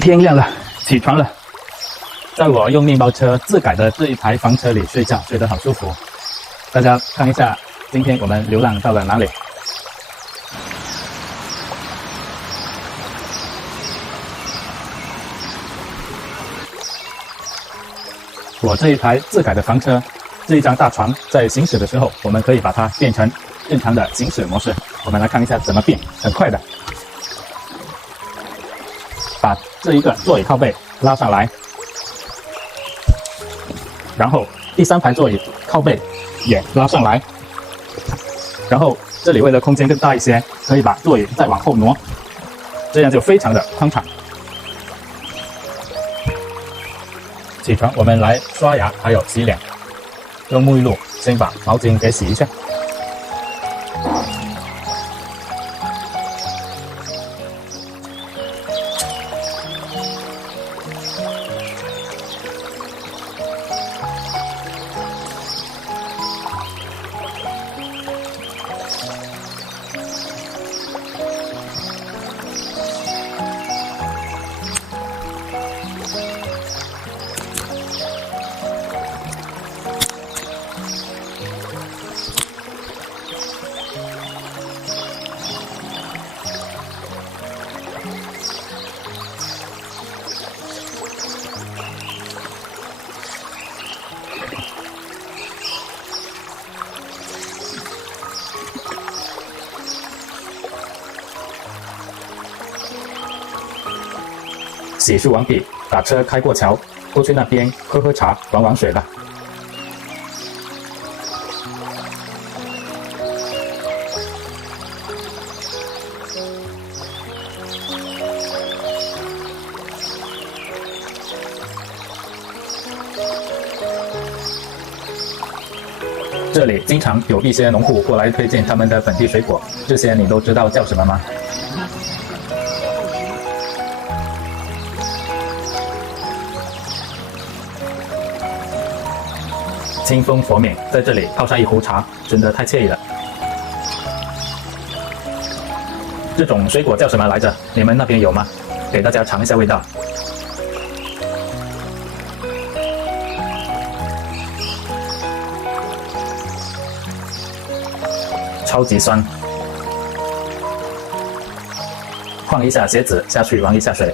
天亮了，起床了。在我用面包车自改的这一台房车里睡觉，睡得好舒服。大家看一下，今天我们流浪到了哪里？我这一台自改的房车，这一张大床在行驶的时候，我们可以把它变成正常的行驶模式。我们来看一下怎么变，很快的。把这一个座椅靠背拉上来，然后第三排座椅靠背也拉上来，然后这里为了空间更大一些，可以把座椅再往后挪，这样就非常的宽敞。起床，我们来刷牙，还有洗脸。用沐浴露先把毛巾给洗一下。洗漱完毕，打车开过桥，过去那边喝喝茶，玩玩水吧。这里经常有一些农户过来推荐他们的本地水果，这些你都知道叫什么吗？清风佛面，在这里泡上一壶茶，真的太惬意了。这种水果叫什么来着？你们那边有吗？给大家尝一下味道。超级酸。换一下鞋子下去玩一下水。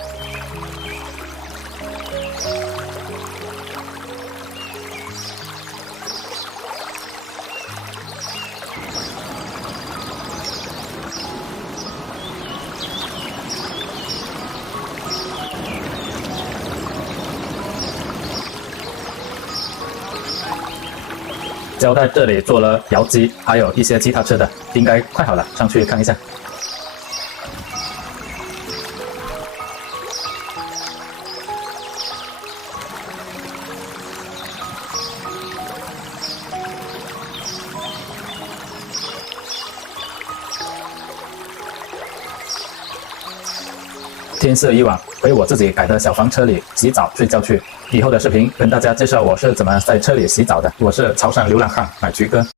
交在这里做了窑鸡，还有一些其他吃的，应该快好了，上去看一下。天色已晚，回我自己改的小房车里洗澡睡觉去。以后的视频跟大家介绍我是怎么在车里洗澡的。我是潮汕流浪汉奶菊哥。